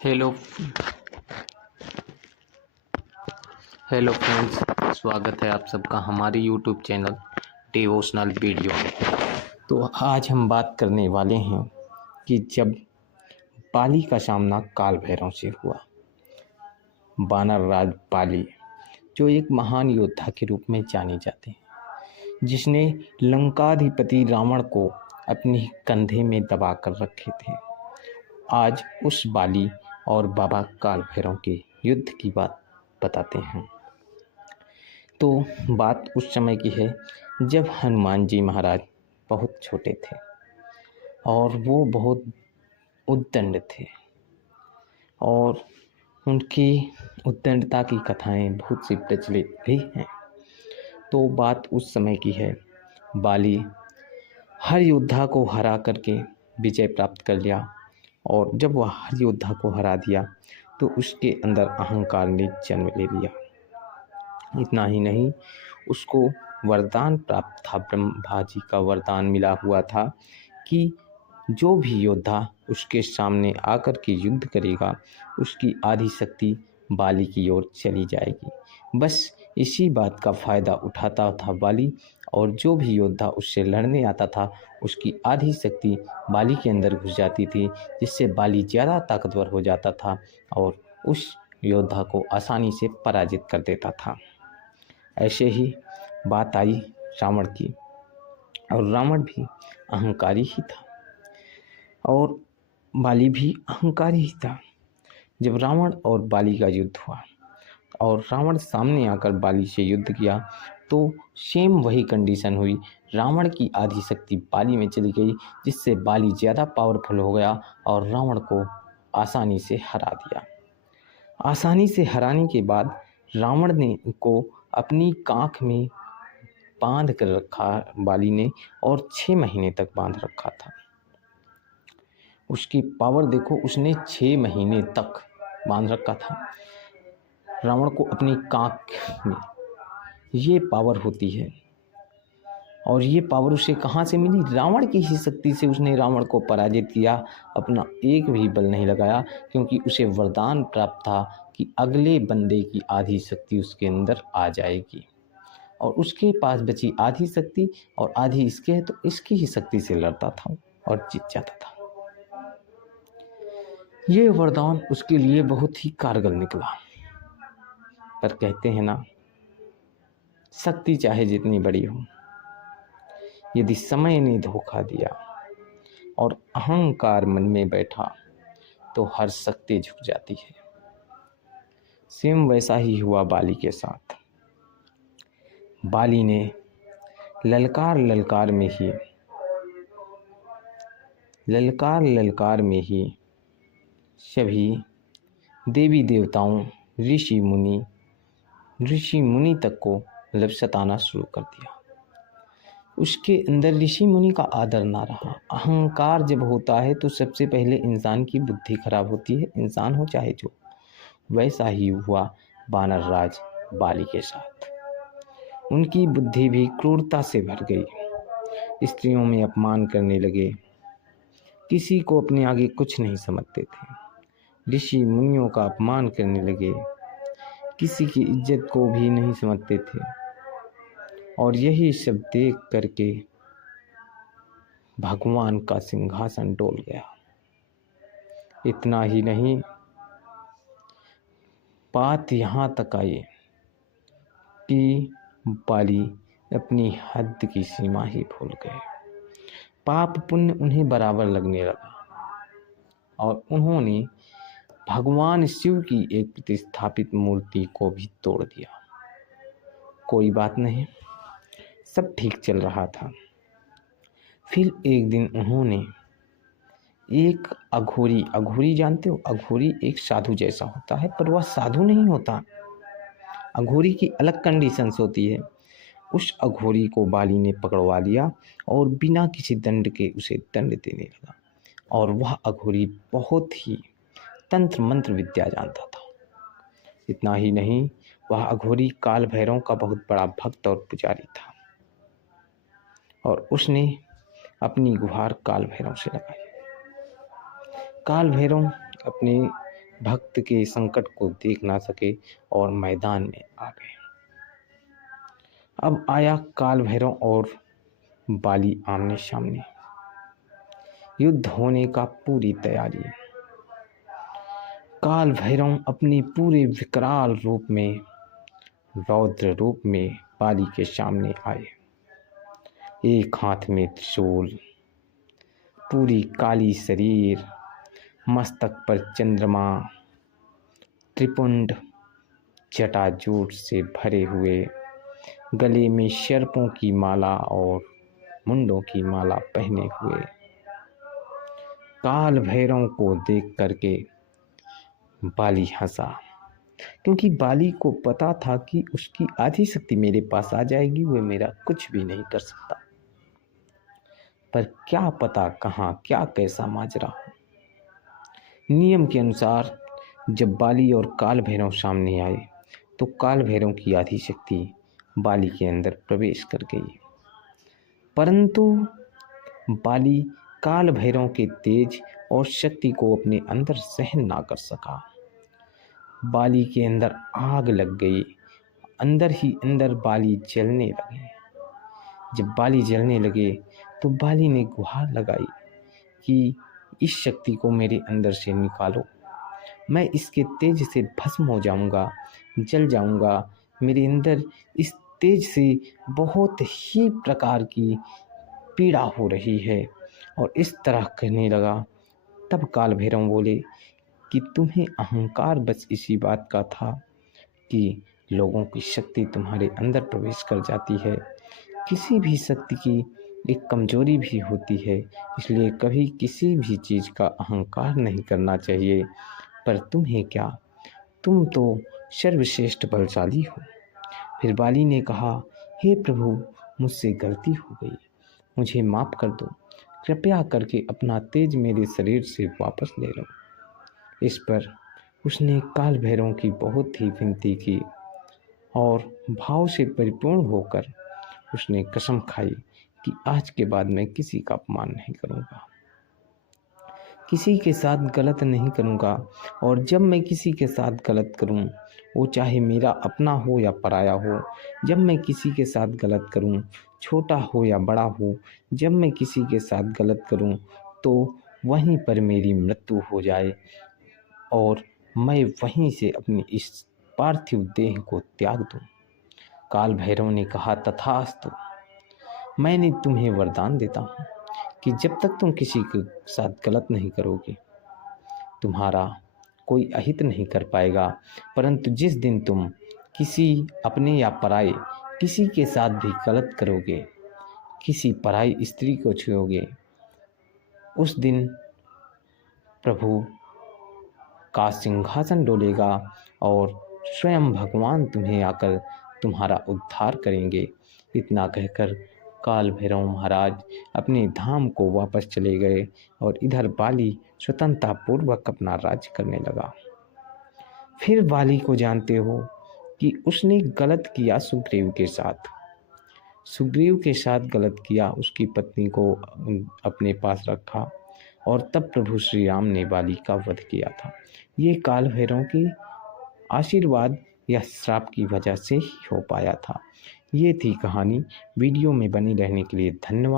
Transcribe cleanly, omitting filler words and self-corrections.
Hello hello friends. स्वागत है आप सबका हमारे यूट्यूब चैनल डिवोशनल वीडियो में। तो आज हम बात करने वाले हैं कि जब बाली का सामना काल भैरव से हुआ। वानर राज बाली जो एक महान योद्धा के रूप में जाने जाते हैं, जिसने लंकाधिपति रावण को अपने कंधे में दबा कर रखे थे। आज उस बाली और बाबा काल भैरव के युद्ध की बात बताते हैं। तो बात उस समय की है जब हनुमान जी महाराज बहुत छोटे थे और वो बहुत उद्दंड थे और उनकी उद्दंडता की कथाएं बहुत सी प्रचलित भी हैं। तो बात उस समय की है, बाली हर योद्धा को हरा करके विजय प्राप्त कर लिया और जब वह हर योद्धा को हरा दिया तो उसके अंदर अहंकार ने जन्म ले लिया। इतना ही नहीं, उसको वरदान प्राप्त था, ब्रह्मा जी का वरदान मिला हुआ था कि जो भी योद्धा उसके सामने आकर के युद्ध करेगा उसकी आधी शक्ति बाली की ओर चली जाएगी। बस इसी बात का फ़ायदा उठाता था बाली और जो भी योद्धा उससे लड़ने आता था उसकी आधी शक्ति बाली के अंदर घुस जाती थी, जिससे बाली ज़्यादा ताकतवर हो जाता था और उस योद्धा को आसानी से पराजित कर देता था। ऐसे ही बात आई रावण की, और रावण भी अहंकारी ही था और बाली भी अहंकारी ही था। जब रावण और बाली का युद्ध हुआ और रावण सामने आकर बाली से युद्ध किया तो सेम वही कंडीशन हुई। रावण की आधी शक्ति बाली में चली गई, जिससे बाली ज़्यादा पावरफुल हो गया और रावण को आसानी से हरा दिया। आसानी से हराने के बाद रावण ने को अपनी कांख में बांध कर रखा बाली ने, और 6 महीने तक बांध रखा था। उसकी पावर देखो, उसने 6 महीने तक बांध रखा था रावण को अपनी कांख में। ये पावर होती है और ये पावर उसे कहाँ से मिली? रावण की ही शक्ति से उसने रावण को पराजित किया। अपना एक भी बल नहीं लगाया, क्योंकि उसे वरदान प्राप्त था कि अगले बंदे की आधी शक्ति उसके अंदर आ जाएगी और उसके पास बची आधी शक्ति और आधी इसके है, तो इसकी ही शक्ति से लड़ता था और जीत जाता था। ये वरदान उसके लिए बहुत ही कारगर निकला। पर कहते हैं ना, शक्ति चाहे जितनी बड़ी हो, यदि समय ने धोखा दिया और अहंकार मन में बैठा तो हर शक्ति झुक जाती है। सेम वैसा ही हुआ बाली के साथ। बाली ने ललकार ललकार में ही सभी देवी देवताओं, ऋषि मुनि तक को सताना शुरू कर दिया। उसके अंदर ऋषि मुनि का आदर ना रहा। अहंकार जब होता है तो सबसे पहले इंसान की बुद्धि खराब होती है, इंसान हो चाहे जो। वैसा ही हुआ वानर राज बाली के साथ। उनकी बुद्धि भी क्रूरता से भर गई। स्त्रियों में अपमान करने लगे, किसी को अपने आगे कुछ नहीं समझते थे। ऋषि मुनियों का अपमान करने लगे, किसी की इज्जत को भी नहीं समझते थे। और यही सब देख करके भगवान का सिंहासन डोल गया। इतना ही नहीं, बात यहाँ तक आई कि बाली अपनी हद की सीमा ही भूल गए। पाप पुण्य उन्हें बराबर लगने लगा और उन्होंने भगवान शिव की एक प्रतिस्थापित मूर्ति को भी तोड़ दिया। कोई बात नहीं, सब ठीक चल रहा था। फिर एक दिन उन्होंने एक अघोरी जानते हो? अघोरी एक साधु जैसा होता है, पर वह साधु नहीं होता। अघोरी की अलग कंडीशंस होती है। उस अघोरी को बाली ने पकड़वा लिया और बिना किसी दंड के उसे दंड देने लगा। और वह अघोरी बहुत ही तंत्र मंत्र विद्या जानता था। इतना ही नहीं, वह अघोरी काल भैरव का बहुत बड़ा भक्त और पुजारी था और उसने अपनी गुहार काल भैरव से लगाई। काल भैरव अपने भक्त के संकट को देख ना सके और मैदान में आ गए। अब आया काल भैरव और बाली आमने सामने। युद्ध होने का पूरी तैयारी। काल भैरव अपने पूरे विकराल रूप में, रौद्र रूप में बाली के सामने आए। एक हाथ में त्रिशूल, पूरी काली शरीर, मस्तक पर चंद्रमा, त्रिपुंड, जटाजूट से भरे हुए, गले में सर्पों की माला और मुंडों की माला पहने हुए। काल भैरव को देख करके बाली हंसा, क्योंकि बाली को पता था कि उसकी आधी शक्ति मेरे पास आ जाएगी, वह मेरा कुछ भी नहीं कर सकता। पर क्या पता कहाँ क्या कैसा माजरा हो। नियम के अनुसार जब बाली और काल भैरव सामने आए तो काल भैरव की आधी शक्ति बाली के अंदर प्रवेश कर गई, परंतु बाली काल भैरव के तेज और शक्ति को अपने अंदर सहन ना कर सका। बाली के अंदर आग लग गई, अंदर ही अंदर बाली जलने लगे। जब बाली जलने लगे तो बाली ने गुहार लगाई कि इस शक्ति को मेरे अंदर से निकालो, मैं इसके तेज से भस्म हो जाऊंगा, जल जाऊंगा। मेरे अंदर इस तेज से बहुत ही प्रकार की पीड़ा हो रही है। और इस तरह कहने लगा। तब काल भैरव बोले कि तुम्हें अहंकार बस इसी बात का था कि लोगों की शक्ति तुम्हारे अंदर प्रवेश कर जाती है। किसी भी शक्ति की एक कमजोरी भी होती है, इसलिए कभी किसी भी चीज़ का अहंकार नहीं करना चाहिए। पर तुम्हें क्या, तुम तो सर्वश्रेष्ठ बलशाली हो। फिर बाली ने कहा, हे प्रभु, मुझसे गलती हो गई, मुझे माफ़ कर दो, कृपया करके अपना तेज मेरे शरीर से वापस ले लो। इस पर उसने काल भैरव की बहुत ही विनती की और भाव से परिपूर्ण होकर उसने कसम खाई कि आज के बाद मैं किसी का अपमान नहीं करूँगा, किसी के साथ गलत नहीं करूँगा। और जब मैं किसी के साथ गलत करूँ, वो चाहे मेरा अपना हो या पराया हो, जब मैं किसी के साथ गलत करूँ, छोटा हो या बड़ा हो, जब मैं किसी के साथ गलत करूँ तो वहीं पर मेरी मृत्यु हो जाए और मैं वहीं से अपनी इस पार्थिव देह को त्याग दूँ। काल भैरव ने कहा, तथास्तु, मैंने तुम्हें वरदान देता हूँ कि जब तक तुम किसी के साथ गलत नहीं करोगे, तुम्हारा कोई अहित नहीं कर पाएगा। परंतु जिस दिन तुम किसी अपने या पराये किसी के साथ भी गलत करोगे, किसी पराई स्त्री को छुओगे, उस दिन प्रभु का सिंहासन डोलेगा और स्वयं भगवान तुम्हें आकर तुम्हारा उद्धार करेंगे। इतना कहकर काल भैरव महाराज अपने धाम को वापस चले गए और इधर बाली स्वतंत्रता पूर्वक अपना राज्य करने लगा। फिर बाली को जानते हो कि उसने गलत किया सुग्रीव के साथ। सुग्रीव के साथ गलत किया, उसकी पत्नी को अपने पास रखा और तब प्रभु श्री राम ने बाली का वध किया था। ये काल भैरव की आशीर्वाद या श्राप की वजह से ही हो पाया था। ये थी कहानी। वीडियो में बनी रहने के लिए धन्यवाद।